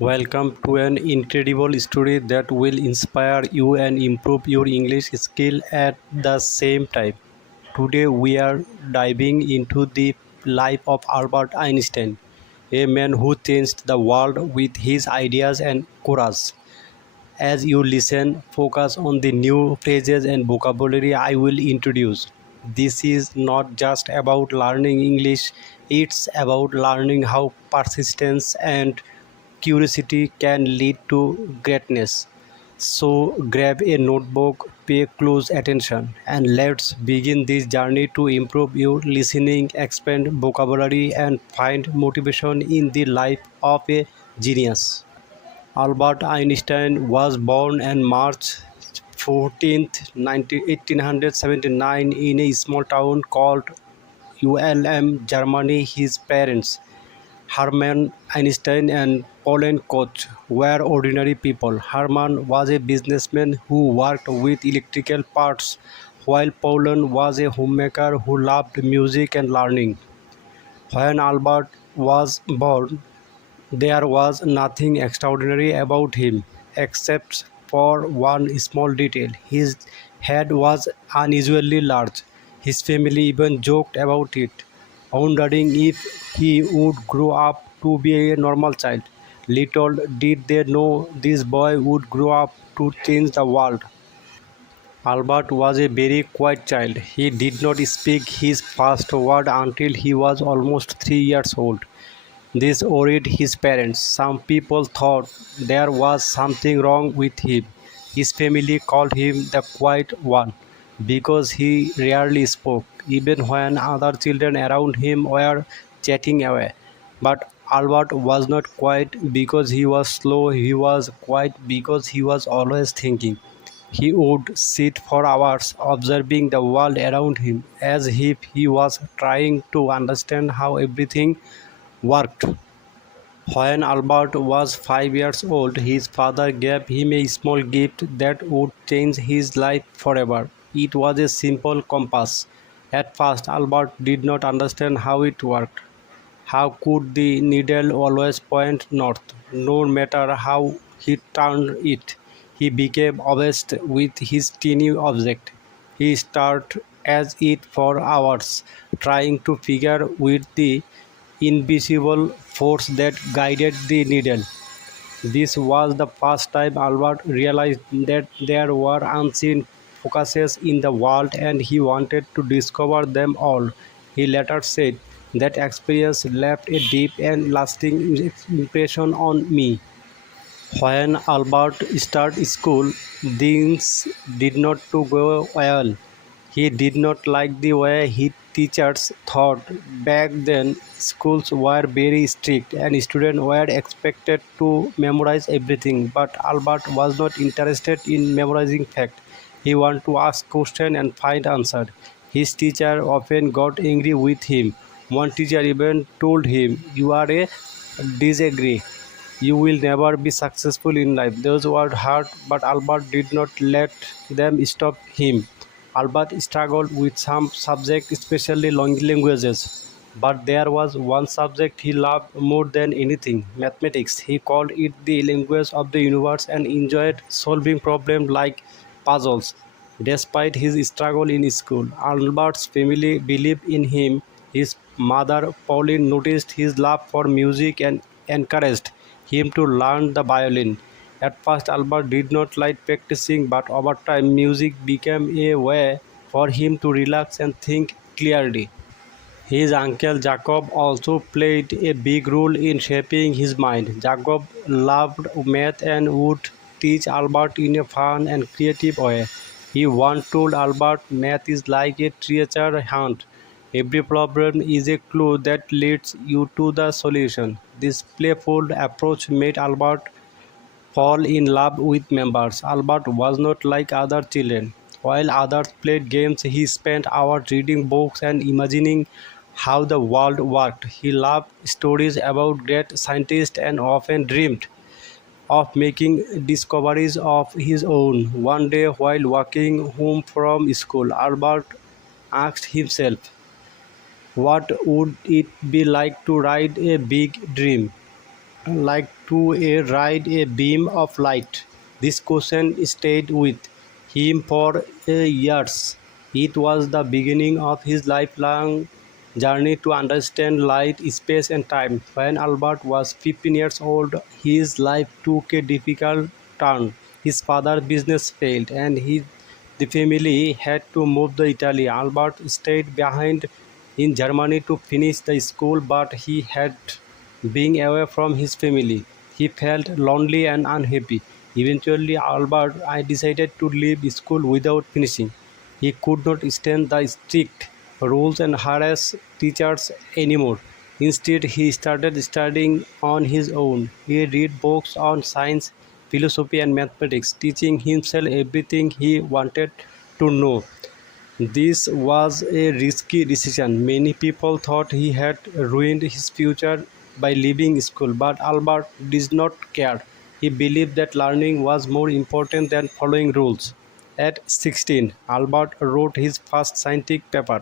Welcome to an incredible story that will inspire you and improve your English skill at the same time. Today we are diving into the life of Albert Einstein, a man who changed the world with his ideas and courage. As you listen, focus on the new phrases and vocabulary I will introduce. This is not just about learning English, it's about learning how persistence and curiosity can lead to greatness. So, grab a notebook, pay close attention, and let's begin this journey to improve your listening, expand vocabulary, and find motivation in the life of a genius. Albert Einstein was born on March 14th, 1879 in a small town called Ulm, Germany. His parents, Hermann Einstein and Pauline Koch, were ordinary people. Hermann was a businessman who worked with electrical parts, while Pauline was a homemaker who loved music and learning. When Albert was born, there was nothing extraordinary about him, except for one small detail. His head was unusually large. His family even joked about it, wondering if he would grow up to be a normal child. Little did they know this boy would grow up to change the world. Albert was a very quiet child. He did not speak his first word until he was almost 3 years old. This worried his parents. Some people thought there was something wrong with him. His family called him the quiet one because he rarely spoke, even when other children around him were chatting away. But Albert was not quiet because he was slow, he was quiet because he was always thinking. He would sit for hours observing the world around him as if he was trying to understand how everything worked. When Albert was 5 years old, his father gave him a small gift that would change his life forever. It was a simple compass. At first, Albert did not understand how it worked. How could the needle always point north, no matter how he turned it? He became obsessed with his teeny object. He stared at it for hours, trying to figure out the invisible force that guided the needle. This was the first time Albert realized that there were unseen focuses in the world and he wanted to discover them all. He later said, "That experience left a deep and lasting impression on me." When Albert started school, things did not to go well. He did not like the way his teachers thought. Back then, schools were very strict and students were expected to memorize everything. But Albert was not interested in memorizing facts. He wanted to ask questions and find answers. His teacher often got angry with him. One teacher even told him, "You are a disagree. You will never be successful in life." Those words hurt, but Albert did not let them stop him. Albert struggled with some subjects, especially long languages. But there was one subject he loved more than anything, mathematics. He called it the language of the universe and enjoyed solving problems like puzzles. Despite his struggle in school, Albert's family believed in him. His mother, Pauline, noticed his love for music and encouraged him to learn the violin. At first, Albert did not like practicing, but over time, music became a way for him to relax and think clearly. His uncle Jacob also played a big role in shaping his mind. Jacob loved math and would teach Albert in a fun and creative way. He once told Albert, "Math is like a treasure hunt. Every problem is a clue that leads you to the solution." This playful approach made Albert fall in love with members. Albert was not like other children. While others played games, he spent hours reading books and imagining how the world worked. He loved stories about great scientists and often dreamed of making discoveries of his own. One day, while walking home from school, Albert asked himself, "What would it be like to ride a big dream?" like to ride a beam of light. This question stayed with him for years. It was the beginning of his lifelong journey to understand light, space, and time. When Albert was 15 years old, his life took a difficult turn. His father's business failed, and the family had to move to Italy. Albert stayed behind in Germany to finish the school, but he had being away from his family. He felt lonely and unhappy. Eventually, Albert I decided to leave school without finishing. He could not stand the strict rules and harass teachers anymore. Instead, he started studying on his own. He read books on science, philosophy, and mathematics, teaching himself everything he wanted to know. This was a risky decision. Many people thought he had ruined his future by leaving school, but Albert did not care. He believed that learning was more important than following rules. At 16, Albert wrote his first scientific paper.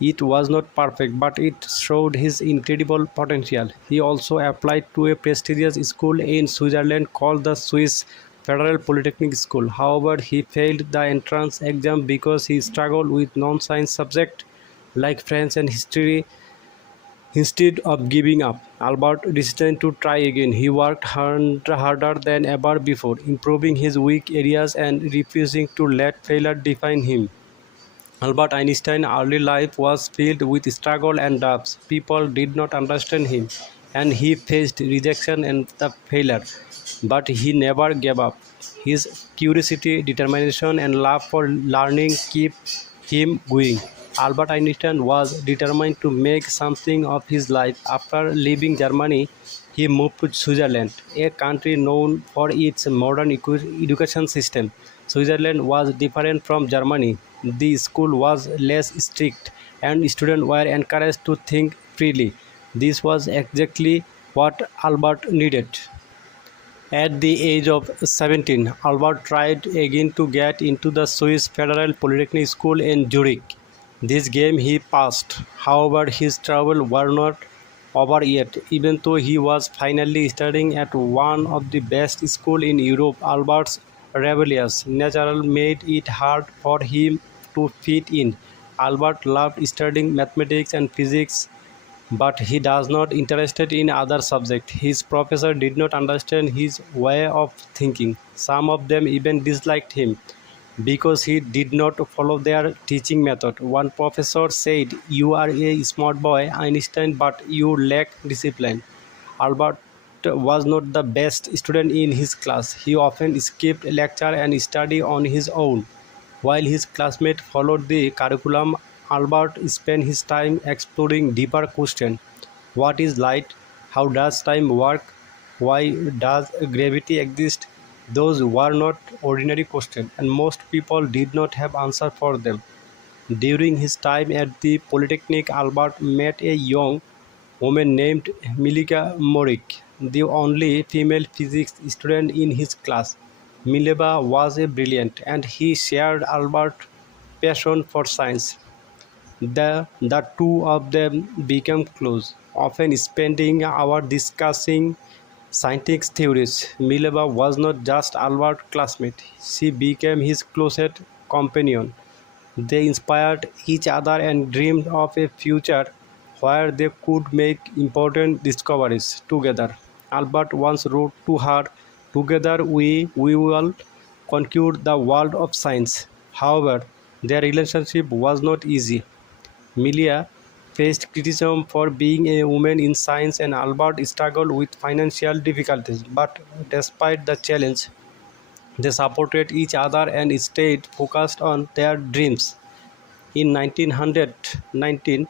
It was not perfect, but it showed his incredible potential. He also applied to a prestigious school in Switzerland called the Swiss Federal Polytechnic School. However, he failed the entrance exam because he struggled with non-science subjects like French and history. Instead of giving up, Albert decided to try again. He worked harder than ever before, improving his weak areas and refusing to let failure define him. Albert Einstein's early life was filled with struggle and doubts. People did not understand him, and he faced rejection and the failure. But he never gave up. His curiosity, determination, and love for learning kept him going. Albert Einstein was determined to make something of his life. After leaving Germany, he moved to Switzerland, a country known for its modern education system. Switzerland was different from Germany. The school was less strict, and students were encouraged to think freely. This was exactly what Albert needed. At the age of 17, Albert tried again to get into the Swiss Federal Polytechnic School in Zurich. This game he passed. However, his troubles were not over yet. Even though he was finally studying at one of the best schools in Europe, Albert's rebellious nature made it hard for him to fit in. Albert loved studying mathematics and physics, but he does not interested in other subjects. His professor did not understand his way of thinking. Some of them even disliked him because he did not follow their teaching method. One professor said, "You are a smart boy, Einstein, but you lack discipline." Albert was not the best student in his class. He often skipped lecture and studied on his own. While his classmates followed the curriculum, Albert spent his time exploring deeper questions. What is light? How does time work? Why does gravity exist? Those were not ordinary questions, and most people did not have answer for them. During his time at the Polytechnic, Albert met a young woman named Milika Morik, the only female physics student in his class. Mileva was a brilliant, and he shared Albert's passion for science. The two of them became close, often spending hours discussing scientific theories. Mileva was not just Albert's classmate, she became his closest companion. They inspired each other and dreamed of a future where they could make important discoveries together. Albert once wrote to her, "Together we will conquer the world of science." However, their relationship was not easy. Milia faced criticism for being a woman in science, and Albert struggled with financial difficulties. But despite the challenge, they supported each other and stayed focused on their dreams. In 1919,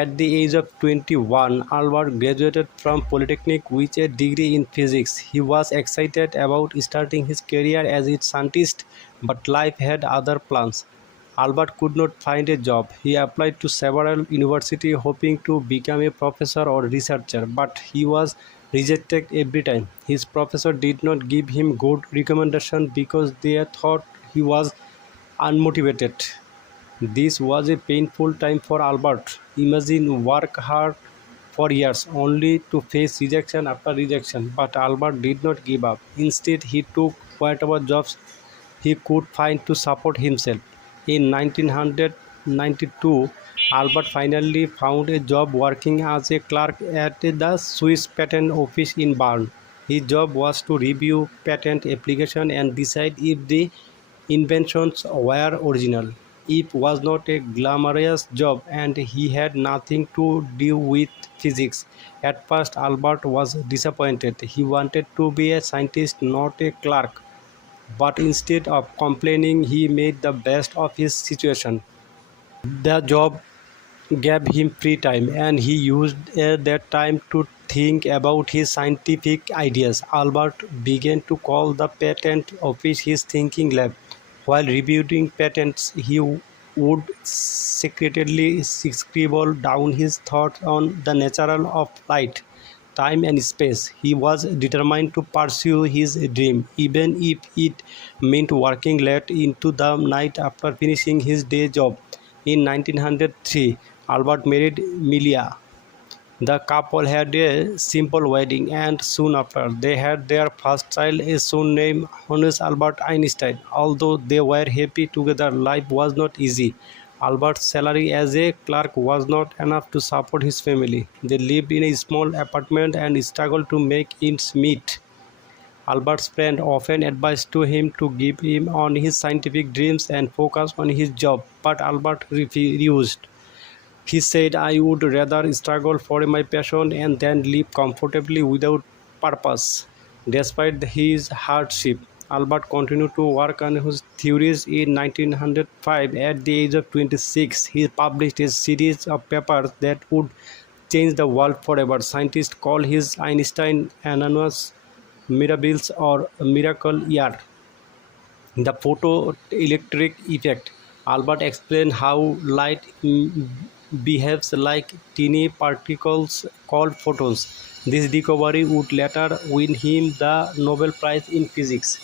at the age of 21, Albert graduated from Polytechnic with a degree in physics. He was excited about starting his career as a scientist, but life had other plans. Albert could not find a job. He applied to several universities hoping to become a professor or researcher, but he was rejected every time. His professor did not give him good recommendation because they thought he was unmotivated. This was a painful time for Albert. Imagine work hard for years, only to face rejection after rejection. But Albert did not give up. Instead, he took whatever jobs he could find to support himself. In 1992, Albert finally found a job working as a clerk at the Swiss Patent Office in Bern. His job was to review patent applications and decide if the inventions were original. It was not a glamorous job and he had nothing to do with physics. At first, Albert was disappointed. He wanted to be a scientist, not a clerk. But instead of complaining, he made the best of his situation. The job gave him free time and he used that time to think about his scientific ideas. Albert began to call the patent office his thinking lab. While reviewing patents, he would secretly scribble down his thoughts on the nature of light, time and space. He was determined to pursue his dream, even if it meant working late into the night after finishing his day job. In 1903, Albert married Milia. The couple had a simple wedding, and soon after, they had their first child, a son named Hannes Albert Einstein. Although they were happy together, life was not easy. Albert's salary as a clerk was not enough to support his family. They lived in a small apartment and struggled to make ends meet. Albert's friend often advised to him to give him on his scientific dreams and focus on his job, but Albert refused. He said, I would rather struggle for my passion and then live comfortably without purpose. Despite his hardship, Albert continued to work on his theories. In 1905. At the age of 26, he published a series of papers that would change the world forever. Scientists call his Einstein annus mirabilis or miracle year. The photoelectric effect. Albert explained how light behaves like tiny particles called photons. This discovery would later win him the Nobel Prize in Physics.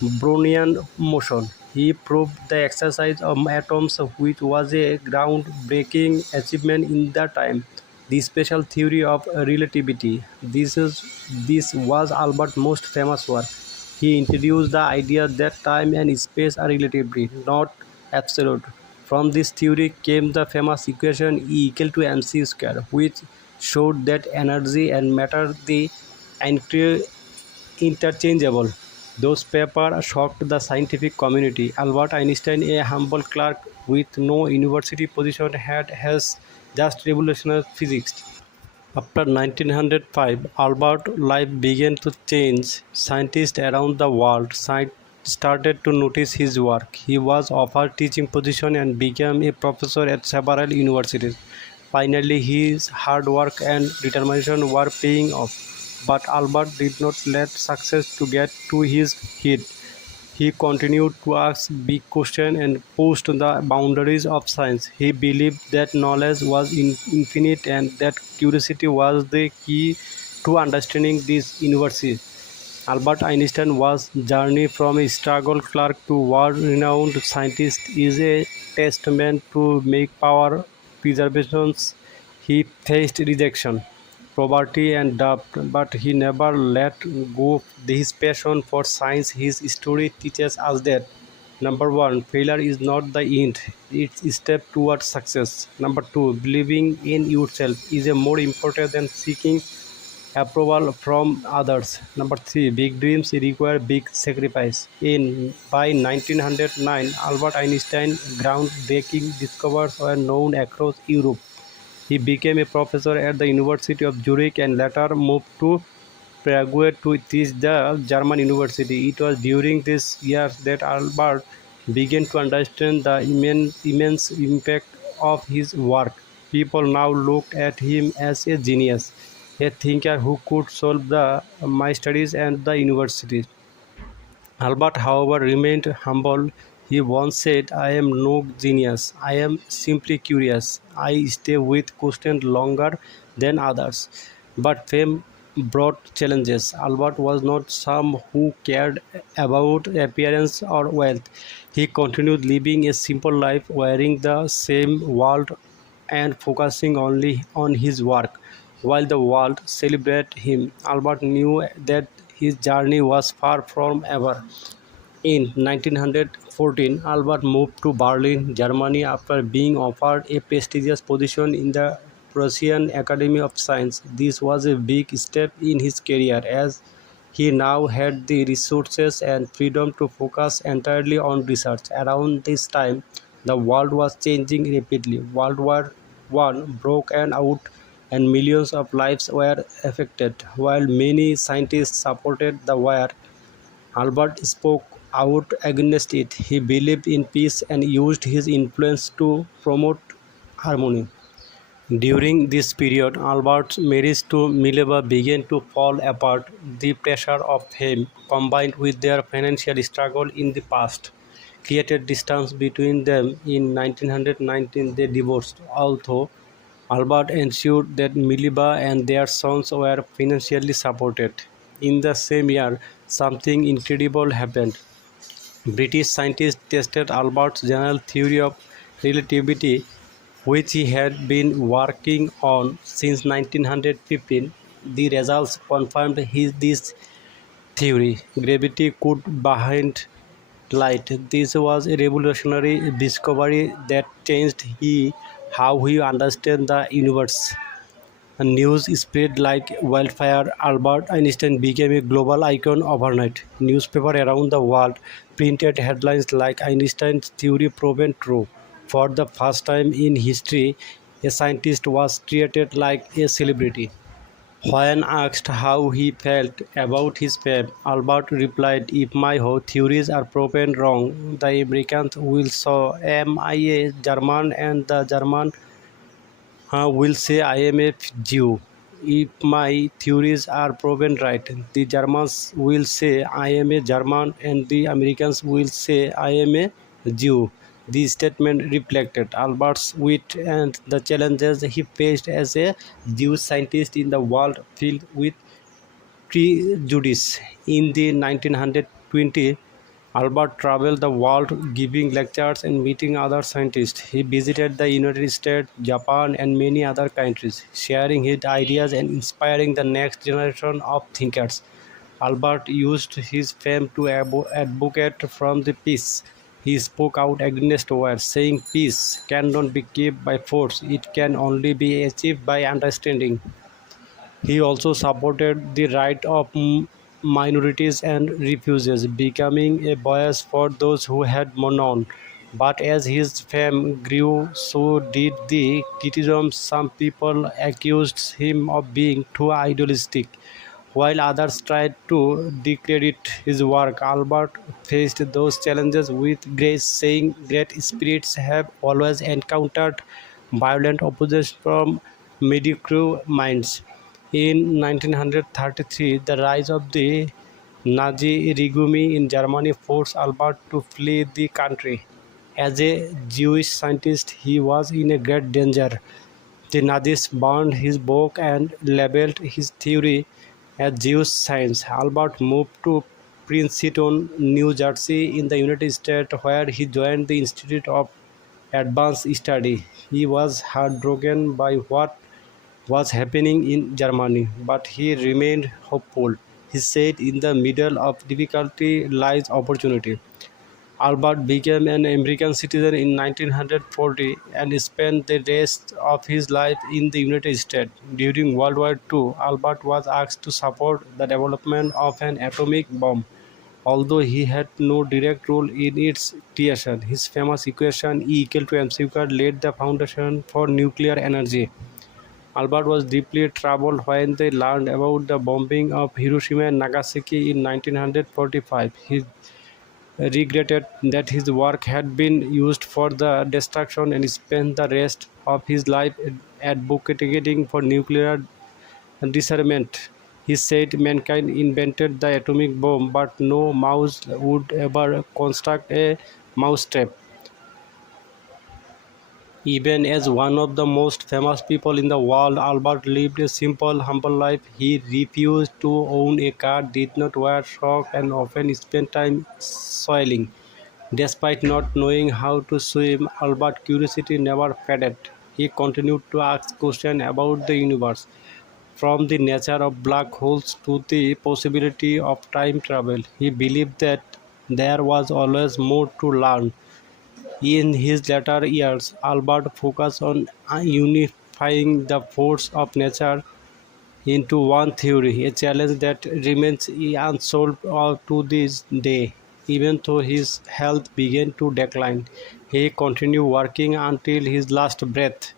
Brownian motion. He proved the exercise of atoms, which was a groundbreaking achievement in the time. The special theory of relativity. This was Albert's most famous work. He introduced the idea that time and space are relatively, not absolute. From this theory came the famous equation E equal to mc square, which showed that energy and matter the interchangeable. Those papers shocked the scientific community. Albert Einstein, a humble clerk with no university position, had has just revolutionized physics. After 1905, Albert's life began to change. Scientists around the world started to notice his work. He was offered teaching position and became a professor at several universities. Finally, his hard work and determination were paying off. But Albert did not let success to get to his head. He continued to ask big questions and push the boundaries of science. He believed that knowledge was infinite and that curiosity was the key to understanding this universe. Albert Einstein's journey from a struggle clerk to world-renowned scientist is a testament to make power preservations. He faced rejection, poverty and doubt, but he never let go of his passion for science. His story teaches us that number one, failure is not the end; it's a step towards success. Number two, believing in yourself is a more important than seeking approval from others. Number three, big dreams require big sacrifice. By 1909, Albert Einstein's groundbreaking discoveries were known across Europe. He became a professor at the University of Zurich and later moved to Prague to teach the German university. It was during these years that Albert began to understand the immense impact of his work. People now looked at him as a genius, a thinker who could solve the mysteries and the university. Albert, however, remained humble. He once said, I am no genius, I am simply curious. I stay with questions longer than others. But fame brought challenges. Albert was not some who cared about appearance or wealth. He continued living a simple life, wearing the same world and focusing only on his work. While the world celebrated him, Albert knew that his journey was far from over. In 1914, Albert moved to Berlin, Germany after being offered a prestigious position in the Prussian Academy of Science. This was a big step in his career as he now had the resources and freedom to focus entirely on research. Around this time, the world was changing rapidly. World War I broke out and millions of lives were affected. While many scientists supported the war, Albert spoke out against it. He believed in peace and used his influence to promote harmony. During this period, Albert's marriage to Mileva began to fall apart. The pressure of fame, combined with their financial struggle in the past, created distance between them. In 1919, they divorced, although Albert ensured that Mileva and their sons were financially supported. In the same year, something incredible happened. British scientists tested Albert's general theory of relativity, which he had been working on since 1915. The results confirmed this theory. Gravity could bend light. This was a revolutionary discovery that changed how he understood the universe. News spread like wildfire. Albert Einstein became a global icon overnight. Newspapers around the world printed headlines like Einstein's theory proven true. For the first time in history, a scientist was treated like a celebrity. When asked how he felt about his fame, Albert replied, "If my whole theories are proven wrong, the Americans will say am I a German and the German will say I am a Jew. If my theories are proven right, the Germans will say I am a German and the Americans will say I am a Jew." The statement reflected Albert's wit and the challenges he faced as a Jewish scientist in the world filled with prejudice. In the 1920s, Albert traveled the world giving lectures and meeting other scientists. He visited the United States, Japan, and many other countries, sharing his ideas and inspiring the next generation of thinkers. Albert used his fame to advocate for the peace. He spoke out against war, saying peace cannot be kept by force, it can only be achieved by understanding. He also supported the right of minorities and refugees, becoming a voice for those who had mourned. But as his fame grew, so did the criticism. Some people accused him of being too idealistic, while others tried to discredit his work. Albert faced those challenges with grace, saying, "Great spirits have always encountered violent opposition from mediocre minds." In 1933, the rise of the Nazi regime in Germany forced Albert to flee the country. As a Jewish scientist, he was in a great danger. The Nazis burned his book and labeled his theory as Jewish science. Albert moved to Princeton, New Jersey, in the United States, where he joined the Institute of Advanced Study. He was heartbroken by what was happening in Germany, but he remained hopeful. He said, "In the middle of difficulty lies opportunity." Albert became an American citizen in 1940 and spent the rest of his life in the United States. During World War II, Albert was asked to support the development of an atomic bomb. Although he had no direct role in its creation, his famous equation E equal to mc² laid the foundation for nuclear energy. Albert was deeply troubled when they learned about the bombing of Hiroshima and Nagasaki in 1945. He regretted that his work had been used for the destruction and spent the rest of his life advocating for nuclear disarmament. He said mankind invented the atomic bomb, but no mouse would ever construct a mousetrap. Even as one of the most famous people in the world, Albert lived a simple, humble life. He refused to own a car, did not wear socks, and often spent time sailing. Despite not knowing how to swim, Albert's curiosity never faded. He continued to ask questions about the universe. From the nature of black holes to the possibility of time travel, he believed that there was always more to learn. In his later years, Albert focused on unifying the force of nature into one theory, a challenge that remains unsolved to this day. Even though his health began to decline, he continued working until his last breath.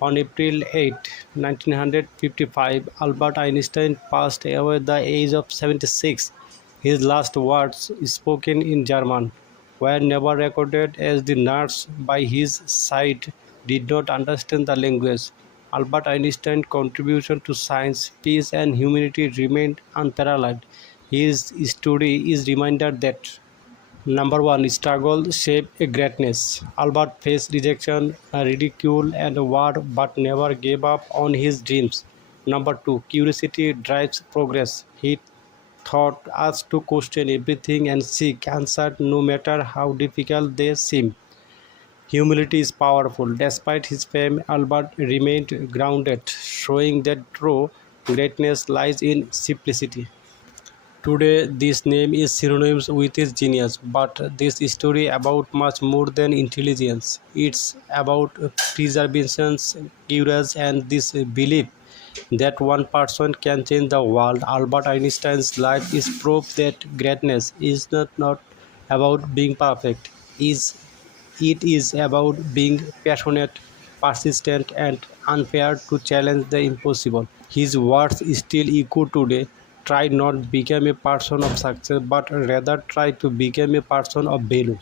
On April 8, 1955, Albert Einstein passed away at the age of 76. His last words, spoken in German, were never recorded as the nurse by his side did not understand the language. Albert Einstein's contribution to science, peace, and humanity remained unparalleled. His story is a reminder that number one, struggle shaped a greatness. Albert faced rejection, ridicule, and war, but never gave up on his dreams. Number two, curiosity drives progress. He taught us to question everything and seek answers no matter how difficult they seem. Humility is powerful. Despite his fame, Albert remained grounded, showing that true greatness lies in simplicity. Today, this name is synonymous with his genius, but this story about much more than intelligence. It's about perseverance, courage, and this belief that one person can change the world. Albert Einstein's life is proof that greatness is not about being perfect. It is about being passionate, persistent, and unfair to challenge the impossible. His words still echo today. Try not become a person of success, but rather try to become a person of value.